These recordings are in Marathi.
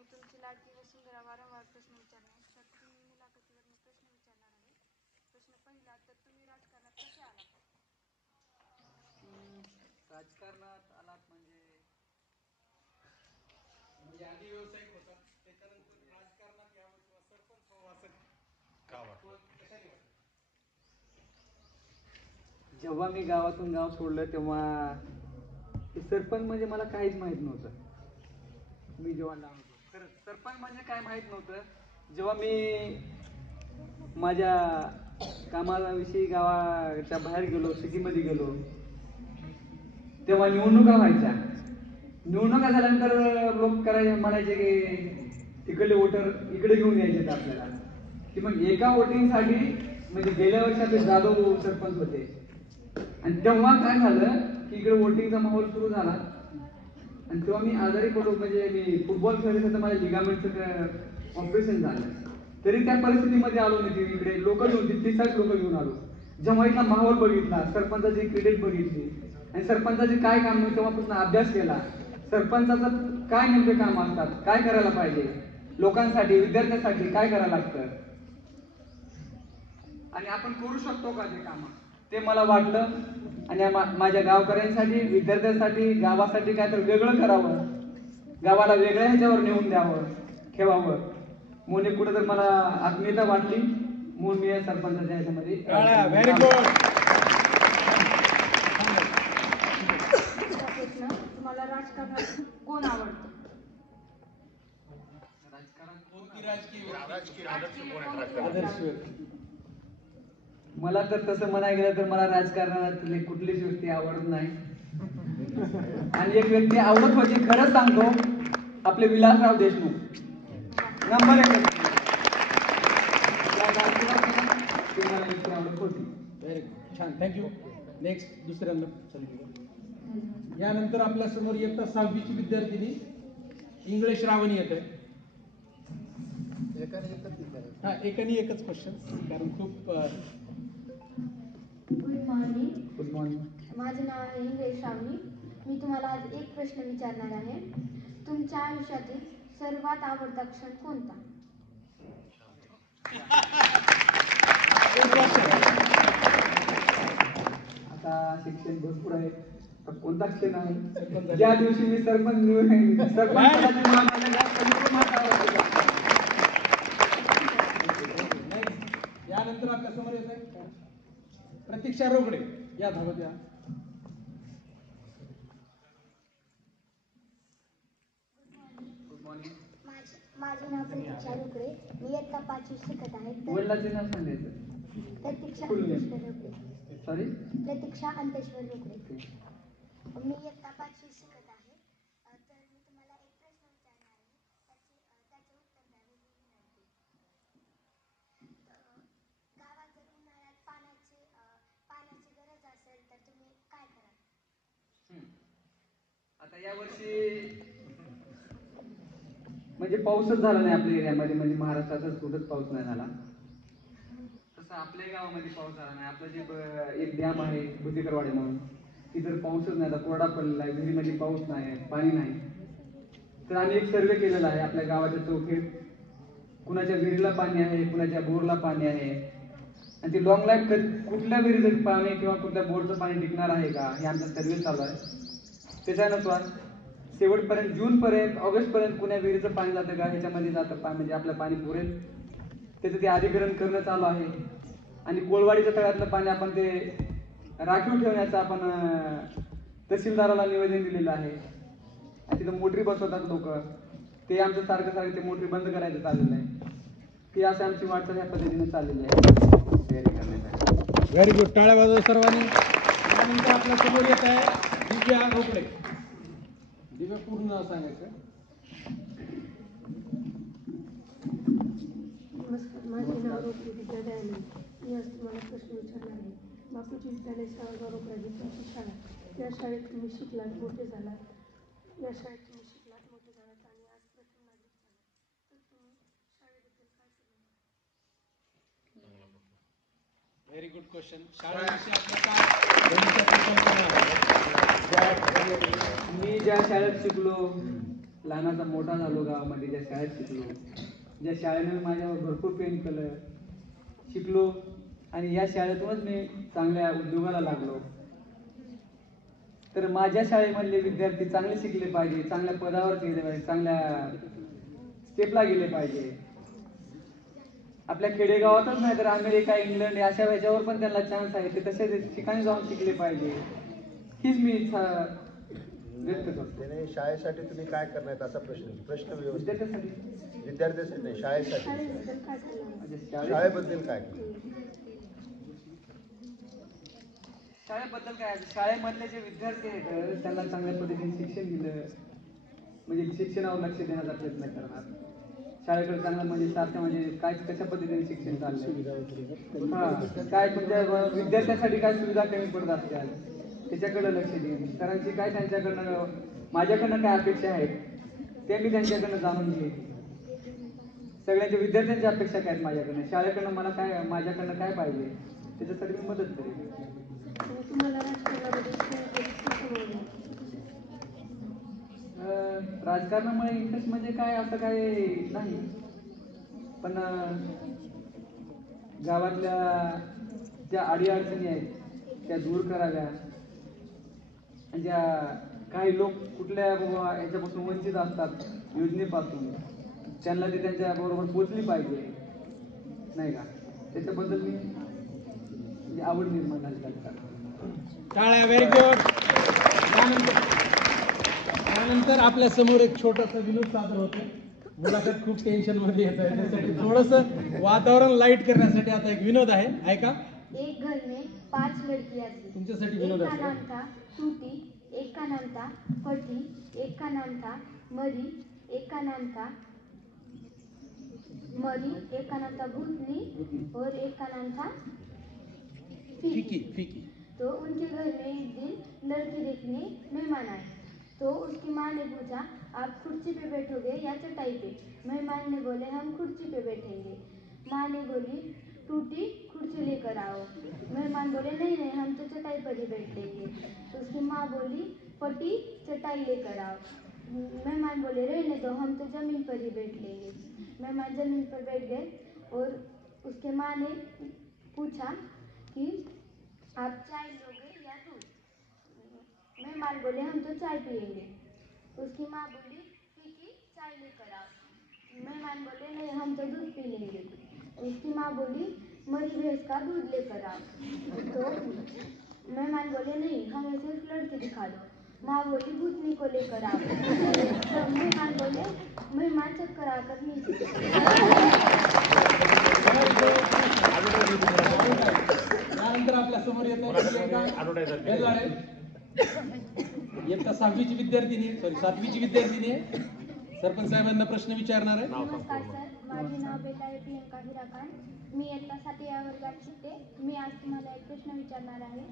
मी तुमची लाडकी वसुंधरा वारंवार प्रश्न विचारणार तर तुम्ही मुलाखतीवर मी प्रश्न विचारणार आहे. प्रश्न पहिला, तर तुम्ही राजकारणात कसे आलात? राजकारणात आलात म्हणजे म्हणजे आधी व्यावसायिक होता, त्याच्यानंतर राजकारणात यावं किंवा सरपंच व्हावं असं का वाटतं? कशाने वाटतं? जेव्हा मी गावातून गाव सोडलं तेव्हा सरपंच म्हणजे मला काहीच माहित नव्हतं. मी जेव्हा लहान होतो खरंच सरपंच म्हणजे काय माहित नव्हतं. जेव्हा मी माझ्या कामाविषयी गावाच्या बाहेर गेलो, सिटीमध्ये गेलो, तेव्हा निवडणुका व्हायच्या. निवडणुका झाल्यानंतर लोक म्हणायचे की तिकडले वोटर इकडे घेऊन यायचे आपल्याला, की मग एका वोटिंगसाठी म्हणजे गेल्या वर्षात जाधव सरपंच होते. आणि तेव्हा काय झालं की इकडे वोटिंगचा माहोल सुरू झाला आणि तेव्हा मी आजारी पडलो. म्हणजे मी फुटबॉल खेळत होतो, माझ्या लिगामेंटचं ऑपरेशन झालं. तरी त्या परिस्थितीमध्ये आलो नाही. इकडे लोक घेऊन 30 लोक घेऊन आलो. जेव्हा इथला माहोल बघितला, सरपंचाची क्रेडिट बघितली आणि सरपंचाचे काय काम नाही तेव्हापासून अभ्यास केला. सरपंचाचं काय नेमके काम असतात, काय करायला पाहिजे, लोकांसाठी विद्यार्थ्यांसाठी काय करायला लागतं आणि आपण करू शकतो का ते काम, ते मला वाटलं. आणि माझ्या गावकऱ्यांसाठी, विद्यार्थ्यांसाठी, गावासाठी काय तर वेगळं करावं, गावाला वेगळ्या ह्याच्यावर नेऊन द्यावं, ठेवावं म्हणून कुठं तर मला आत्मीयता वाटली. म्हणून मी सरपंचाच्या ह्याच्यामध्ये. Very good. तुम्हाला राजकारणात कोण आवडतं? मला तर तसं म्हणायला गेलं तर मला राजकारणातली कुठलीच व्यक्ती आवडत नाही. आणि एक व्यक्ती आवडत होती, खरंच सांगतो, आपले विलासराव देशमुख. नंबर 1 मला व्यक्ती आवडत होती. व्हेरी गुड, छान, थँक्यू. नेक्स्ट दुसऱ्यांदा यानंतर आपल्या समोर इयत्ता 6वीची विद्यार्थिनी इंग्लिश रावणी येत आहे. हा, एकाने एकच क्वेश्चन, कारण खूप. Good morning. Good morning. माझे नाव आहे इंग्लिश रावणी. मी तुम्हाला आज एक प्रश्न विचारणार आहे. तुमच्या आयुष्यातील सर्वात आवडता क्षण कोणता? आता शिक्षण भरपूर आहे, तर कोणता क्षण आहे? ज्या दिवशी मी सरपंच यानंतर आपल्या समोर येत आहे प्रतीक्षा रोकडे. या धावत या. माझे नाव प्रतीक्षा रोकडे. मी इयत्ता 5वी शिकत आहे. वडिलांचे नाव सांगायचं. प्रतीक्षा अंतेश्वर रोकडे. सॉरी, प्रतीक्षा अंतेश्वर रोकडे. मी इयत्ता 5वी शिकत आहे. तर मी तुम्हाला एक प्रश्न विचारणार आहे, त्याचे उत्तर द्यावे ही विनंती. गावात जर उन्हाळ्यात पाण्याची गरज असेल तर तुम्ही काय कराल? आता या वर्षी म्हणजे पाऊसच झाला नाही आपल्या एरियामध्ये. म्हणजे महाराष्ट्रातच कुठंच पाऊस नाही झाला. तसं आपल्या गावामध्ये पाऊस झाला नाही. आपलं जे एक डॅम आहे भुतीकरवाडी म्हणून, तिथं पाऊसच नाही. आता कोरडा पडलेला आहे, विहिरीमध्ये पाऊस नाही, पाणी नाही. तर आम्ही एक सर्वे केलेला आहे आपल्या गावाच्या चौकीत. कुणाच्या विहिरीला पाणी आहे, कुणाच्या बोरला पाणी आहे, आणि ते लॉंग लाईफ कुठल्या विहिरीचं पाणी किंवा कुठल्या बोरचं पाणी टिकणार आहे का, हे आमचा सर्वे चालू आहे. त्याच्यानुसार शेवटपर्यंत, जूनपर्यंत, ऑगस्टपर्यंत कुण्या विहिरीचं पाणी जातं का, ह्याच्यामध्ये जातं पाणी, म्हणजे आपलं पाणी पुरेल त्याचं ते अधिग्रहण करणं चालू आहे. आणि कोळवाडीच्या तळ्यातलं पाणी आपण ते राखीव ठेवण्याचं आपण तहसीलदाराला निवेदन दिलेलं आहे. आणि तिथं मोटरी बसवतात लोक, ते आमचं सारखं ते मोटरी बंद करायचं चाललेलं आहे. ती असं आमची वाटचाल ह्या पद्धतीने चाललेली आहे. व्हेरी गुड, टाळ्या वाजवा सर्वांनी. त्यानंतर आपल्या समोर येत आहे दिव्या रोकडे. दिव्या पूर्ण नाव सांगायचं. नमस्कार, माझे नाव रोकडे विद्या दयानंद. मी आज तुम्हाला प्रश्न विचारणार आहे. बापूजी विद्यालय शाळा रोकडा ही तुमची शाळा. या शाळेत तुम्ही शिकलात, मोठे झालात. या शाळेत तुम्ही शिकलात, मोठे झालात आणि आज प्रथम नागरिक झालात. तर तुम्ही शाळेबद्दल काय सांगाल? Very good question. शाळेविषयी आपलं काय? मी ज्या शाळेत शिकलो लहानाचा मोठा झालो गावामध्ये, ज्या शाळेत शिकलो, ज्या शाळेने माझ्यावर भरपूर प्रेम केलं, शिकलो आणि या शाळेतूनच मी चांगल्या उद्योगाला लागलो. तर माझ्या शाळेमधले विद्यार्थी चांगले शिकले पाहिजे, चांगल्या पदावर गेले पाहिजे, चांगल्या स्टेपला गेले पाहिजे. आपल्या खेडेगावातच नाही तर अमेरिका, इंग्लंड अशा ह्याच्यावर पण त्यांना चान्स आहे, ते तसे ठिकाणी जाऊन शिकले पाहिजे, हीच मी इच्छा व्यक्त करतो. त्याने शाळेसाठी तुम्ही काय करणार असा प्रश्न व्यवस्थित विद्यार्थ्यांसाठी विद्यार्थ्यांसाठी नाही, शाळेसाठी शाळेबद्दल काय सांगणार? म्हणजे शाळेबद्दल काय शाळेबद्दल काय, शाळेमधले जे विद्यार्थी आहेत त्यांना चांगल्या पद्धतीने शिक्षण दिलं म्हणजे शिक्षणावर लक्ष देण्याचा प्रयत्न करणार. शाळेकडे चांगलं म्हणजे सारखं म्हणजे काय कशा पद्धतीने शिक्षण चाललंय, हा काय तुमच्या विद्यार्थ्यांसाठी काय सुविधा कमी पडत असतात त्याच्याकडे लक्ष देईन. सरांची काय त्यांच्याकडनं माझ्याकडनं काय अपेक्षा आहेत ते मी त्यांच्याकडनं जाणून घेईन. सगळ्यांच्या विद्यार्थ्यांच्या अपेक्षा काय आहेत माझ्याकडनं, शाळेकडनं मला काय माझ्याकडनं काय पाहिजे त्याच्यासाठी मी मदत करेन. तुम्हाला राजकारणामध्ये कशामुळे? राजकारणामुळे इंटरेस्ट म्हणजे काय असं काय नाही, पण गावातल्या ज्या अडीअडचणी आहेत त्या दूर कराव्या. ज्या काही लोक कुठल्या याच्यापासून वंचित असतात योजनेपासून, त्यांना ते त्यांच्या बरोबर पोचली पाहिजे नाही का, त्याच्याबद्दल मी म्हणजे आवड निर्माण झाली राजकारणात. टाळ्या, व्हेरी गुड. त्यानंतर आपल्या समोर एक छोटासा विनोद सादर होतो. मुलाखत खूप टेन्शन मध्ये येत आहे, त्यासाठी थोडंसं वातावरण लाईट करण्यासाठी आता एक विनोद आहे, ऐका. एक घर में 5 लड़कियां थी। तुमच्यासाठी एक विनोद का आहे. नाम था टूटी, एक का नाम था फटी, एक का नाम था मरी, एक का नाम था भूतनी और एक का नाम था फीकी। फिकी. तो उनके घर में एक दिन लड़की देखने मेहमान आए। तो उसकी माँ ने पूछा, आप कुर्सी पे बैठोगे या चटाई पे? मेहमान ने बोले, हम कुर्सी पे बैठेंगे। माँ ने बोली, टूटी कुर्सी लेकर आओ। मेहमान बोले, नहीं नहीं, हम तो चटाई पर ही बैठ लेंगे। तो उसकी माँ बोली, फटी चटाई लेकर आओ। मेहमान बोले, रहने दो, हम तो जमीन पर ही बैठ लेंगे। मेहमान जमीन पर बैठ गए और उसके माँ ने पूछा कि आप चाय लोगे या दूध? मेहमान बोले, हम तो चाय पियेंगे। उसकी माँ बोली, फीकी चाय लेकर आओ। मेहमान बोले, नहीं, हम तो दूध पी लेंगे। उसकी माँ बोली, मरी भैंस का दूध लेकर आओ। तो मेहमान बोले, नहीं, हमें सिर्फ लड़की दिखा दो। माँ बोली, भूतनी को लेकर आओ। तो मेहमान बोले, मेहमान चक्कर आकर नीचे गिरे। त्यानंतर आपल्या समोर इयत्ता 6वीची विद्यार्थिनी, सॉरी 7वीची विद्यार्थिनी आहे. सरपंच साहेबांना प्रश्न विचारणार आहे. नमस्कार सर, माझे नाव बेताळे प्रियंका हिराकांड. मी इयत्ता 7वी वर्गात शिकते. मी आज तुम्हाला एक प्रश्न विचारणार आहे.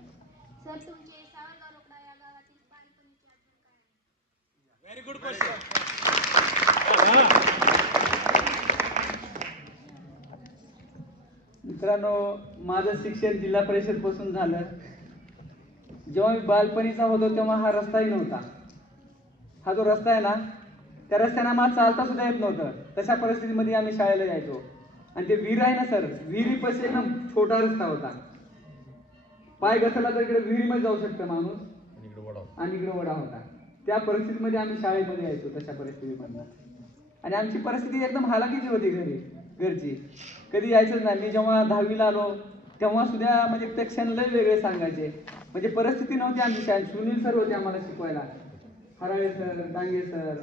सर, तुमचे सावरगाव रोकडा या गावातील बालपणीची आठवण काय आहे? Very good question. मित्रांनो, माझं शिक्षण जिल्हा परिषद पासून झालं. जेव्हा मी बालपणीचा होतो तेव्हा हा रस्ताही नव्हता. हा जो रस्ता आहे ना, त्या रस्त्याने आम्हाला चालता सुद्धा येत नव्हतं. तशा परिस्थितीमध्ये आम्ही शाळेला जायचो. आणि ते विहीर आहे ना सर, विहिरीपाशी एकदम छोटा रस्ता होता. पाय घसरला तर इकडे विहिरीमध्ये जाऊ शकतं माणूस आणि इकडे वडा होता. त्या परिस्थितीमध्ये आम्ही शाळेमध्ये यायचो, तशा परिस्थितीमधनं. आणि आमची परिस्थिती एकदम हालाकीची होती घरची. कधी यायचंच नाही. मी जेव्हा 10वीला आलो तेव्हा सुद्धा म्हणजे ते क्षण लय वेगळे सांगायचे. म्हणजे परिस्थिती नव्हती आमची शाळेत. सुनील सर होते आम्हाला शिकवायला, Harale sir, Dange sir,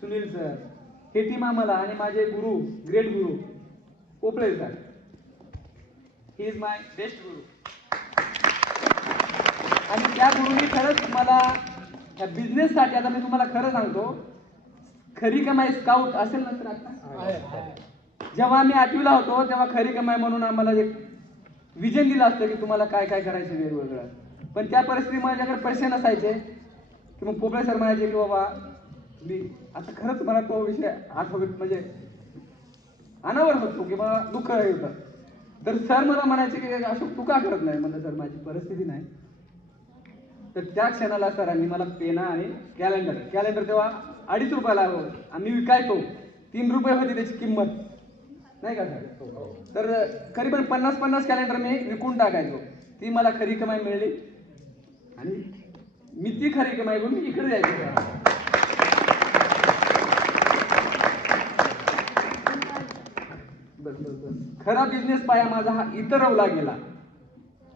Sunil sir, हे टीम आम्हाला. आणि माझे गुरु, great guru Popale sir, he is my best guru. आणि त्या गुरुनी खरंच मला ह्या बिझनेससाठी, आता मी तुम्हाला खरं सांगतो, खरी कमाई स्काउट असेल ना सर आता, जेव्हा आम्ही 8वीला होतो तेव्हा खरी कमाई म्हणून आम्हाला एक विजन दिलं असतं की तुम्हाला काय काय करायचं वेगवेगळं. पण त्या परिस्थितीत माझ्याकडे पैसे नसायचे की मग पोपळे सर म्हणायचे की बाबा मी आता खरंच मला तो विषय आठवत म्हणजे अनावर होतो की मला दुःख होतं. तर सर मला म्हणायचे की अशोक तू का करत नाही? म्हणलं सर माझी परिस्थिती नाही. तर त्या क्षणाला सरांनी मला पेना आणि कॅलेंडर तेव्हा 2.5 रुपयाला आम्ही विकायचो, 3 रुपये होती त्याची किंमत, नाही का सर? तर करीबन 50 कॅलेंडर मी विकून टाकायचो. ती मला खरी कमाई मिळली आणि मी ती खरी कमाई करून मी इकडे जायचो. खरा बिझनेस पाया माझा हा इतर रवला गेला.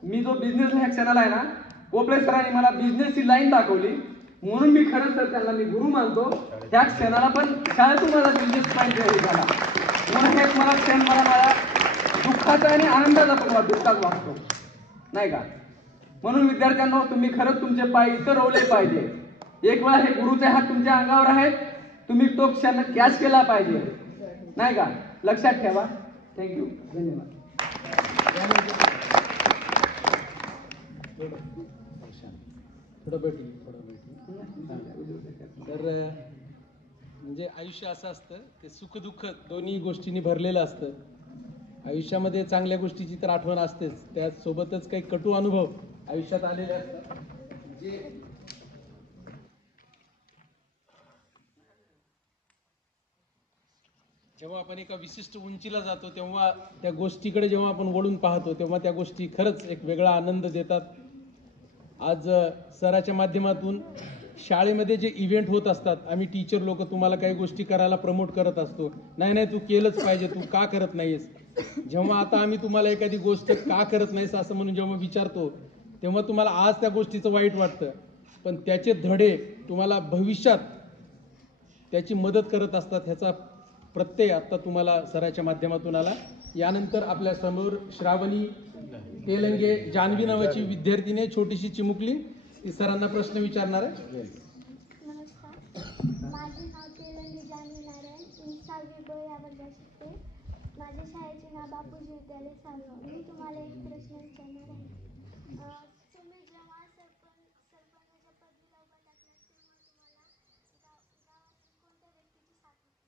मी जो बिझनेस ह्या क्षणाला आहे ना, पोपळे सरांनी मला बिझनेसची लाईन दाखवली, म्हणून मी खरंच तर त्यांना मी गुरु मानतो. त्या क्षणाला पण शाळेतून माझा बिझनेस माइंड झाला, म्हणून हे मला क्षण मला माझ्या दुःखाचा आणि आनंदाचा पण दुःखात वाटतो, नाही का? म्हणून विद्यार्थ्यांना तुम्ही खरंच तुमचे पाय इतर रोवले पाहिजे. एक वेळा हे गुरुचे हात तुमच्या अंगावर आहेत, तुम्ही तो क्षण कॅच केला पाहिजे, नाही का? लक्षात ठेवा. थँक्यू, धन्यवाद. थोडं भेटली. तर म्हणजे आयुष्य असं असतं, ते सुखदुःख दोन्ही गोष्टींनी भरलेलं असतं. आयुष्यामध्ये चांगल्या गोष्टीची तर आठवण असतेच, त्यासोबतच काही कटू अनुभव आयुष्यात आलेले असतात, जे जेव्हा आपण एका विशिष्ट उंचीला जातो तेव्हा त्या गोष्टीकडे जेव्हा आपण वळून पाहतो तेव्हा त्या गोष्टी खरंच एक वेगळा आनंद देतात. आज सराच्या माध्यमातून शाळेमध्ये जे इव्हेंट होत असतात, आम्ही टीचर लोक तुम्हाला काही गोष्टी करायला प्रमोट करत असतो, नाही तू केलंच पाहिजे, तू का करत नाहीस. जेव्हा आता आम्ही तुम्हाला एखादी गोष्ट का करत नाहीस असं म्हणून जेव्हा विचारतो तेव्हा तुम्हाला आज त्या गोष्टीचं वाईट वाटतं, पण त्याचे धडे तुम्हाला भविष्यात त्याची मदत करत असतात. ह्याचा प्रत्यय आता तुम्हाला सराच्या माध्यमातून आला. यानंतर आपल्या समोर श्रावणी तेलंगे जान्हवी नावाची विद्यार्थिनी, छोटीशी चिमुकली, ती सरांना प्रश्न विचारणार आहे. नमस्कार, माझे नाव तेलंगे जान्हवी नारायण, मी 6वी ब या वर्गात शिकते. माझ्या शाळेचे नाव बापूजी विद्यालय सालगाव. मी तुम्हाला एक प्रश्न विचारणार आहे. तुम्ही जेव्हा सरपंचाच्या पदवीला उभा टाकलात तेव्हा तुम्हाला गावातील कोणत्या व्यक्तीची साथ होती?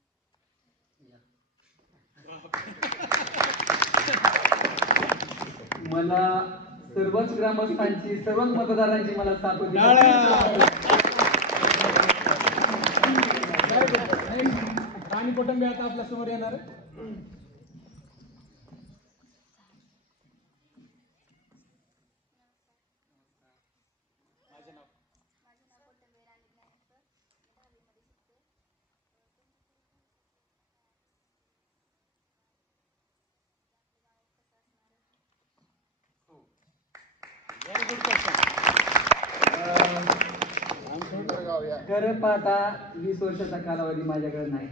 मला सर्वच ग्रामस्थांची, सर्वच मतदारांची मला साथ होती. राणी कुटुंबी आता आपल्या समोर येणार आहे. खरं पाहता 20 वर्षाचा कालावधी माझ्याकडे नाही.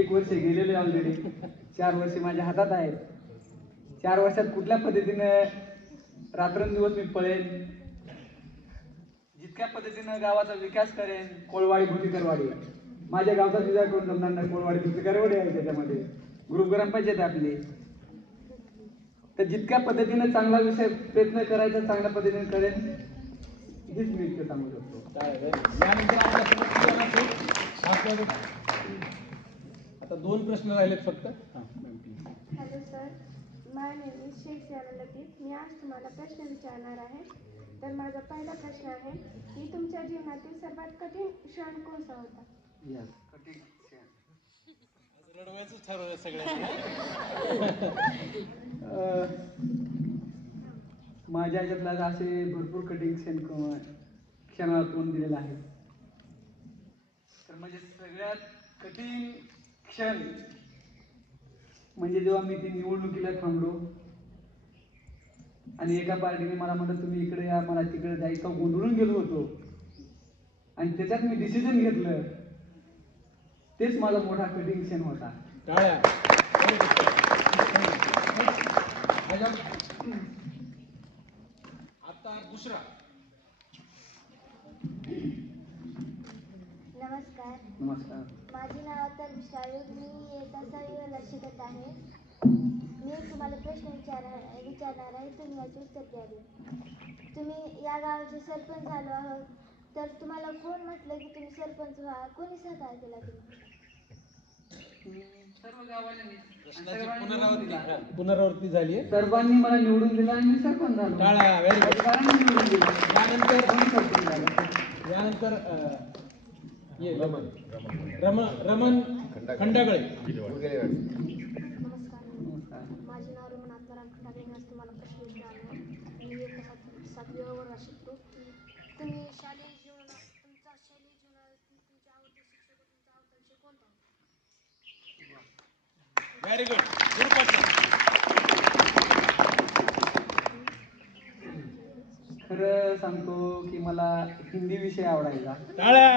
1 वर्ष गेलेले ऑलरेडी, 4 वर्ष माझ्या हातात आहेत. 4 वर्षात कुठल्या पद्धतीने रात्रंदिवस मी पळेन, जितक्या पद्धतीनं गावाचा विकास करेन. कोळवाडी भुतीकरवाडी, माझ्या गावचा विचार करून जमणार नाही. कोळवाडी भुतीकरवाडी आहे, त्याच्यामध्ये ग्रुप ग्रामपंचायत आपली. तर जितक्या पद्धतीने चांगला विषय प्रयत्न करायचा, चांगल्या पद्धतीने करेन, हीच मी इतकं सांगू शकतो. आता 2 प्रश्न राहिलेत फक्त. Hello sir, my name is Shaikh Siyara Latif. मी आज तुम्हाला प्रश्न विचारणार आहे. तर माझा पहिला प्रश्न आहे की तुमच्या जीवनातील सर्वात कठीण क्षण कोणता होता? रडवायचं ठरवलं सगळ्यांना. माझ्या ह्याच्यातला असे भरपूर कठीण क्षणाला तोंड दिलेलं आहे. तर म्हणजे सगळ्यात कठीण क्षण म्हणजे जेव्हा मी ती निवडणुकीला थांबलो आणि एका पार्टीने मला म्हणलं तुम्ही इकडे या, मला तिकडे जा, इतका गोंधळून गेलो होतो आणि त्याच्यात मी डिसिजन घेतलं, तेच माझा मोठा कठीण क्षण होता. आता दुसरा. नमस्कार, नमस्कार. माझे नाव तर विशाळू, मी इयत्ता 6वी वर्गात शिकत आहे. मी तुम्हाला प्रश्न विचारणार आहे, तुम्ही याचे उत्तर द्यावे. तुम्ही या गावाचे सरपंच झालो आहोत, तर तुम्हाला कोण म्हटलं की तुम्ही सरपंच व्हा, कोणी सहकार्य केला तुम्ही? सर्व गावाने पुनरावृत्ती झाली आहे. सर्वांनी मला निवडून दिलं आणि मी सरपंच झालो. टाळ्या. Very good. अधिकाऱ्यांनी निवडून दिलं. यानंतर रमण खंडागळे. नमस्कार, माझे नाव रमण आत्माराम खंडागळे. मी आज तुम्हाला प्रश्न विचारणार आहे. मी इयत्ता 7वी वर्गात शिकतो. तुम्ही शालेय जीवनात तुमच्या आवडते शिक्षक व तुमचा आवडता विषय कोणता होता? Very good. Good question. खरं सांगतो की मला हिंदी विषय आवडायचा. टाळ्या.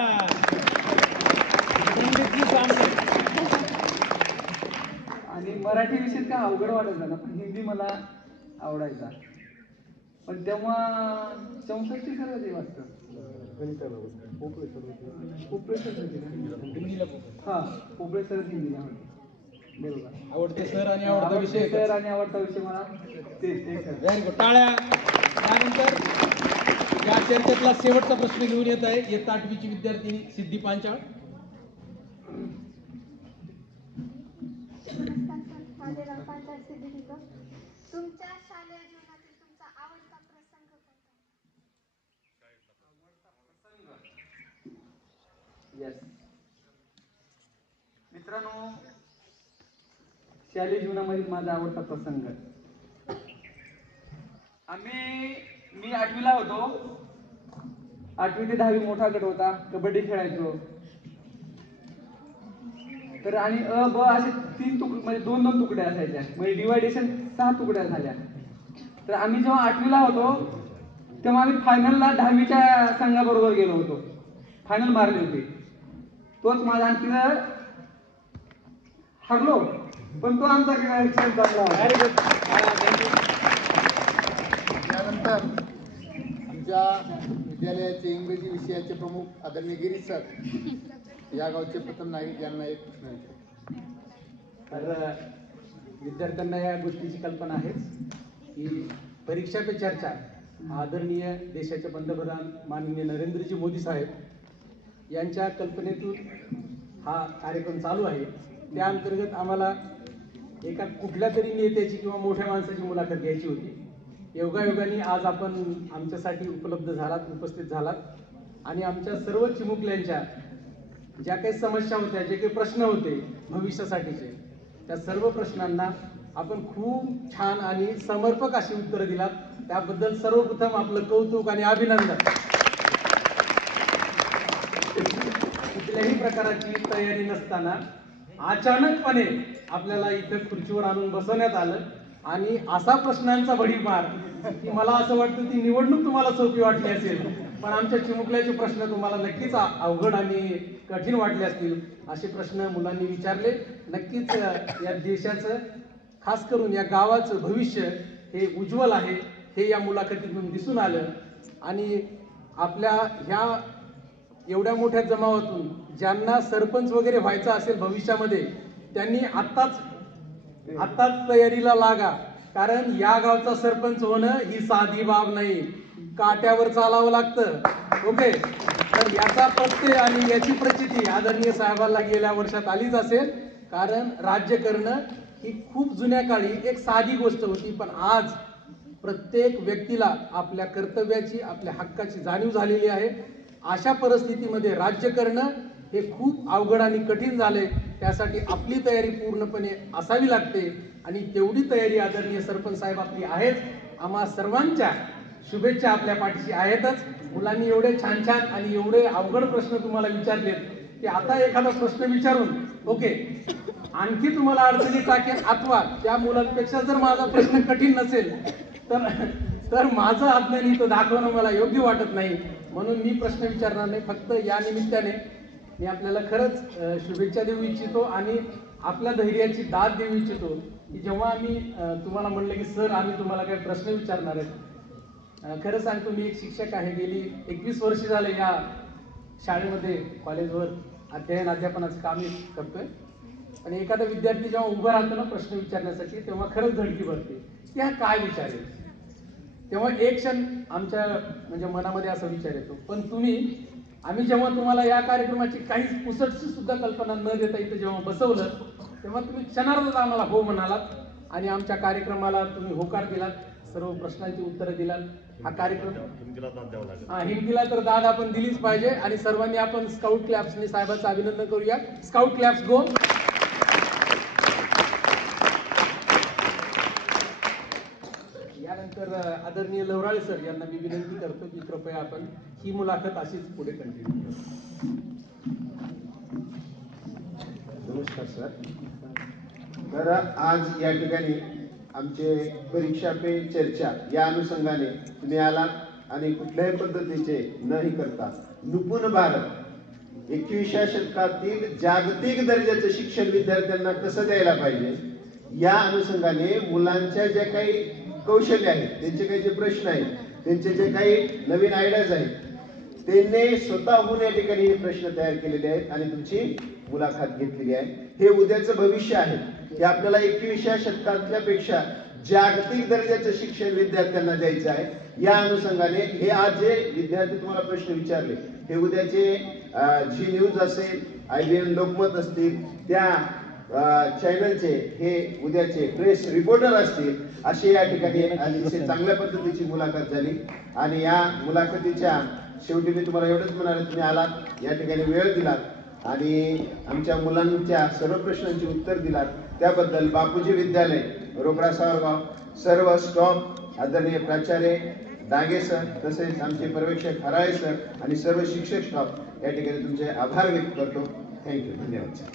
हिंदीतली सांगते. आणि मराठी विषय काय अवघड वाटायचा ना, पण हिंदी मला आवडायचा. पण तेव्हा 64 सर होते वाटतं. पोपळे सर होते. हा, पोपळे सर हिंदीला होते. बरोबर. आवडते सर आणि आवडता विषय. सर आणि आवडता विषय मला ते सर. Very good. टाळ्या. त्यानंतर या चर्चेतला शेवटचा प्रश्न घेऊन येत आहे इयत्ता 8वीची विद्यार्थिनी सिद्धी पांचाळ. नमस्कार सर, माझे नाव पांचाळ सिद्धी टिको. तुमच्या शालेय जीवनातील तुमचा आवडता प्रसंग कोणता? येस मित्रांनो, शालेय जीवनामधील माझा आवडता प्रसंग, मी 8वीला होतो. 8वी ते 10वी मोठा गट होता. कबड्डी खेळायचो. तर आणि अ ब असे 3 तुकडे म्हणजे 2-2 तुकड्या असायच्या. म्हणजे डिवायडेशन 6 तुकड्या झाल्या. तर आम्ही जेव्हा 8वीला होतो तेव्हा आम्ही फायनलला 10वीच्या संघाबरोबर गेलो होतो. फायनल मारली होती. तोच माझा आणखी हरलो, पण तो आमचा खेळ चांगला. Very good. त्यानंतर आमच्या विद्यालयाचे इंग्रजी विषयाचे प्रमुख आदरणीय गिरीश सर या गावचे प्रथम नागरिक यांना एक प्रश्न विचारतो. तर विद्यार्थ्यांना या गोष्टीची कल्पना आहेच की परीक्षा पे चर्चा आदरणीय देशाचे पंतप्रधान माननीय नरेंद्रजी मोदी साहेब यांच्या कल्पनेतून हा कार्यक्रम चालू आहे. त्या अंतर्गत आम्हाला एका कुठल्या तरी नेत्याची किंवा मोठ्या माणसाची मुलाखत घ्यायची होती. योगायोगाने आज आपण आमच्यासाठी उपलब्ध झालात, उपस्थित झालात आणि आमच्या सर्व चिमुकल्यांच्या ज्या काही समस्या होत्या, जे काही प्रश्न होते भविष्यासाठीचे, त्या सर्व प्रश्नांना आपण खूप छान आणि समर्पक अशी उत्तरं दिलात. त्याबद्दल सर्वप्रथम आपलं कौतुक आणि अभिनंदन. कुठल्याही प्रकारची तयारी नसताना अचानकपणे आपल्याला इथं खुर्चीवर आणून बसवण्यात आलं आणि असा प्रश्नांचा भडीमार की मला असं वाटतं ती निवडणूक तुम्हाला सोपी वाटली असेल, पण आमच्या चिमुकल्याचे प्रश्न तुम्हाला नक्कीच अवघड आणि कठीण वाटले असतील. असे प्रश्न मुलांनी विचारले. नक्कीच या देशाचं, खास करून या गावाचं भविष्य हे उज्ज्वल आहे हे या मुलाखतीतून दिसून आलं. आणि आपल्या ह्या एवढ्या मोठ्या जमावातून ज्यांना सरपंच वगैरे व्हायचं असेल भविष्यामध्ये, त्यांनी आत्ताच तयारीला लागा. कारण या गावचा सरपंच होणं ही साधी बाब नाही, काट्यावर चालावं लागतं. ओके. तर याचा प्रत्यय आणि याची प्रचिती आदरणीय साहेबांना गेल्या वर्षात आलीच असेल. कारण राज्य करणं ही खूप जुन्या काळी एक साधी गोष्ट होती, पण आज प्रत्येक व्यक्तीला आपल्या कर्तव्याची, आपल्या हक्काची जाणीव झालेली आहे. अशा परिस्थितीमध्ये राज्य करणं हे खूप अवघड आणि कठीण झाले. त्यासाठी आपली तयारी पूर्णपणे असावी लागते आणि तेवढी तयारी आदरणीय सरपंच साहेब आपली आहेच. आम्हा सर्वांच्या शुभेच्छा आपल्या पाठीशी आहेतच. मुलांनी एवढे छान छान आणि एवढे अवघड प्रश्न तुम्हाला विचारलेत की आता एखादा प्रश्न विचारून ओके आणखी तुम्हाला अडचणी टाकेल, अथवा त्या मुलांपेक्षा जर माझा प्रश्न कठीण नसेल तर माझं अज्ञान इथं दाखवणं मला योग्य वाटत नाही. म्हणून मी प्रश्न विचारणार नाही. फक्त या निमित्ताने मी आपल्याला खरंच शुभेच्छा देऊ इच्छितो आणि आपल्या धैर्याची दाद देऊ इच्छितो की जेव्हा आम्ही तुम्हाला म्हणलं की सर आम्ही तुम्हाला काही प्रश्न विचारणार आहेत. खरं सांगतो, मी एक शिक्षक आहे. गेली 21 वर्ष झाले या शाळेमध्ये, कॉलेजवर अध्यापनाचं काम करतोय. आणि एखादा विद्यार्थी जेव्हा उभा राहतो ना प्रश्न विचारण्यासाठी, तेव्हा खरंच धडकी भरते की हा काय विचारेल. तेव्हा एक क्षण आमच्या म्हणजे मनामध्ये असा विचार येतो. पण आम्ही जेव्हा तुम्हाला या कार्यक्रमाची काही पुसटची सुद्धा कल्पना न देता इथं जेव्हा बसवलं, तेव्हा तुम्ही क्षणार्धात आम्हाला हो म्हणालात आणि आमच्या कार्यक्रमाला तुम्ही होकार दिलात, सर्व प्रश्नांची उत्तरं दिलात. हा कार्यक्रम हिमतीला तर दाद आपण दिलीच पाहिजे आणि सर्वांनी आपण स्काउट क्लॅप्सनी साहेबांचं अभिनंदन करूया. स्काउट क्लॅप्स गो. यानंतर आदरणीय लवराळे सर यांना मी विनंती करतो की कृपया आपण ही मुलाखत अशीच पुढे कंटिन्यू करू. नमस्कार सर. तर आज या ठिकाणी आमचे परीक्षा पे चर्चा या अनुषंगाने तुम्ही आलात आणि कुठल्याही पद्धतीचे नाही करता निपुण भारत 21व्या शतकातील जागतिक दर्जाचं शिक्षण विद्यार्थ्यांना कसं द्यायला पाहिजे या अनुषंगाने मुलांच्या ज्या काही कौशल्य आहेत, त्यांचे काही जे प्रश्न आहेत, त्यांचे जे काही नवीन आयडियाज आहेत, त्यांनी स्वतःहून या ठिकाणी हे प्रश्न तयार केलेले आहेत आणि तुमची मुलाखत घेतलेली आहे. हे उद्याचं भविष्य आहे. हे आपल्याला 21व्या शतकातल्या पेक्षा जागतिक दर्जाचं शिक्षण विद्यार्थ्यांना द्यायचं आहे. या अनुषंगाने हे आज जे विद्यार्थी तुम्हाला प्रश्न विचारले हे उद्याचे झी न्यूज असेल, IBN लोकमत असतील, त्या चॅनलचे हे उद्याचे प्रेस रिपोर्टर असतील, असे या ठिकाणी अतिशय चांगल्या पद्धतीची मुलाखत झाली. आणि या मुलाखतीच्या शेवटी मी तुम्हाला एवढंच म्हणाले, तुम्ही आलात, या ठिकाणी वेळ दिलात आणि आमच्या मुलांच्या सर्व प्रश्नांची उत्तर दिलात, त्याबद्दल बापूजी विद्यालय रोकडा सावरगाव, सर्व स्टॉफ, आदरणीय प्राचार्य डांगे सर, तसेच आमचे पर्यवेक्षक हराळे सर आणि सर्व शिक्षक स्टॉफ या ठिकाणी तुमचे आभार व्यक्त करतो. थँक्यू. धन्यवाद.